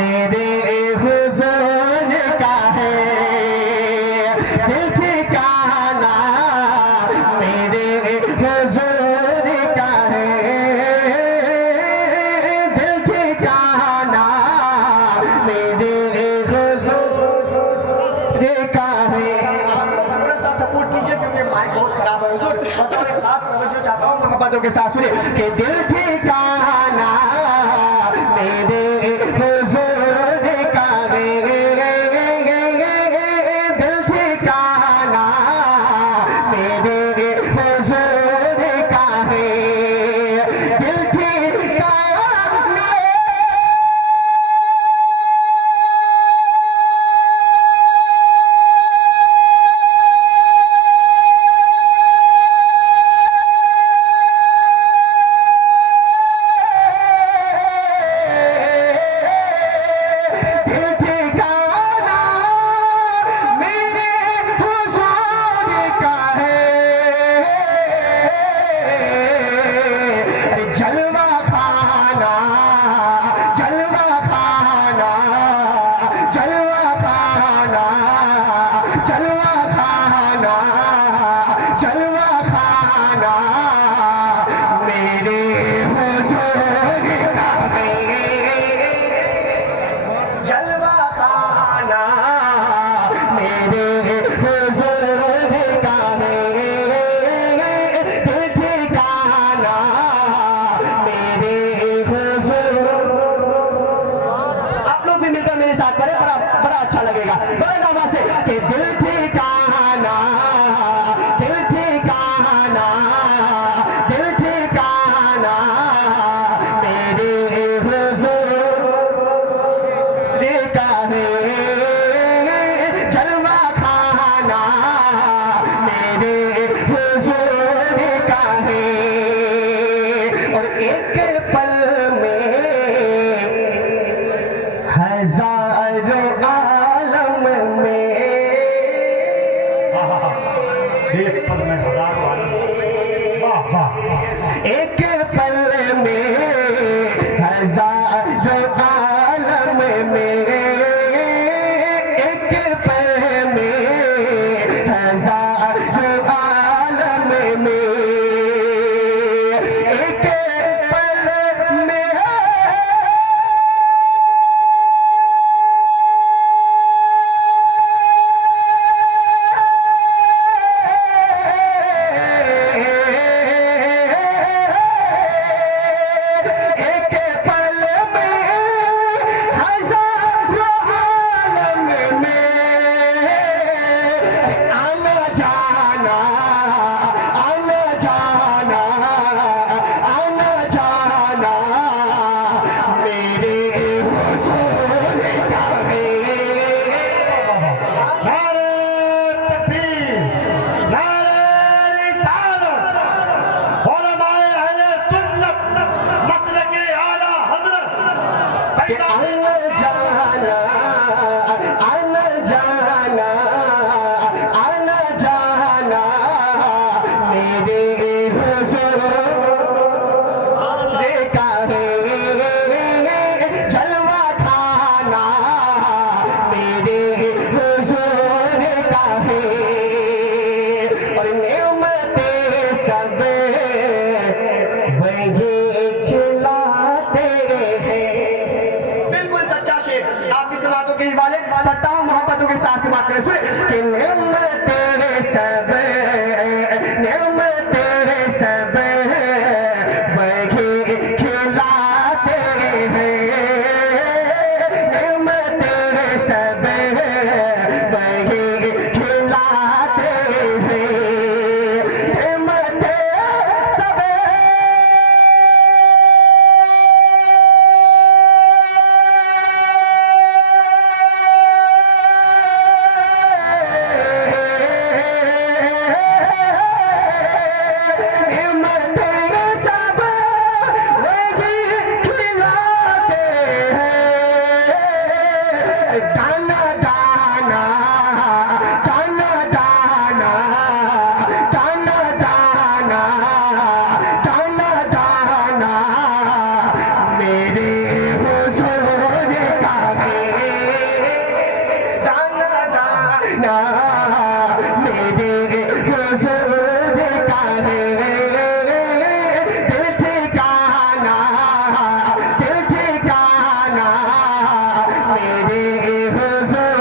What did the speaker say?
मेरे हुजूर का है दिल ठिकाना, मेरे हुजूर का है दिल ठिकाना, मेरे हुजूर का है। आप लोग थोड़ा सा सपोर्ट कीजिए क्योंकि माइक बहुत खराब है हुजूर। और एक खास तवज्जो चाहता हूँ मोहब्बतों के साथ सुनिए कि दिल ठिकाना मेरे हुजूर का है, दिल ठिकाना मेरे हुजूर का है, दिल ठिकाना। जलवा खाना, जलवा खाना, जलवा खाना, जलवा खाना, जलवा खाना, मेरे हुजूर का है जलवा खाना, मेरे हुजूर का है दिल ठिकाना, मेरे हुजूर। आप लोग भी मिलकर मेरे साथ पढ़े, बड़ा बड़ा अच्छा लगेगा। बड़े आवाज से कि दिल ठिकाना, दिल ठिकाना, दिल ठिकाना, मेरे हुजूर का है जलवा खाना, मेरे हुजूर का है। और एक पल में हजारों आलम में, एक पल में हजारों आलम। वाह वाह। एक पल में हजारों आलम में, एक पल में हजारों आलम में, एक पल में एक पल में हजारों आलम में आना जाना, आना जाना, आना जाना, मेरे हुजूर का है। नारे तकबीर, नारे रिसालत, उलमाए अहले सुन्नत, मसलके आला हज़रत। कि आना जाना, आना जाना, आना जाना, मेरे हुजूर का है जलवा खाना, मेरे हुजूर का है। और नेमते सब वही खिलाते हैं। बिल्कुल सच्चा शेर, आपकी से बातों के वाले पढ़ता हूँ मोहब्बतों के साथ से बात करें सुने कि नेमते सब, नेमते सब वही खिलाते हैं, नेमते सब वही खिलाते हैं, नेमते सब। मेरे हुजूर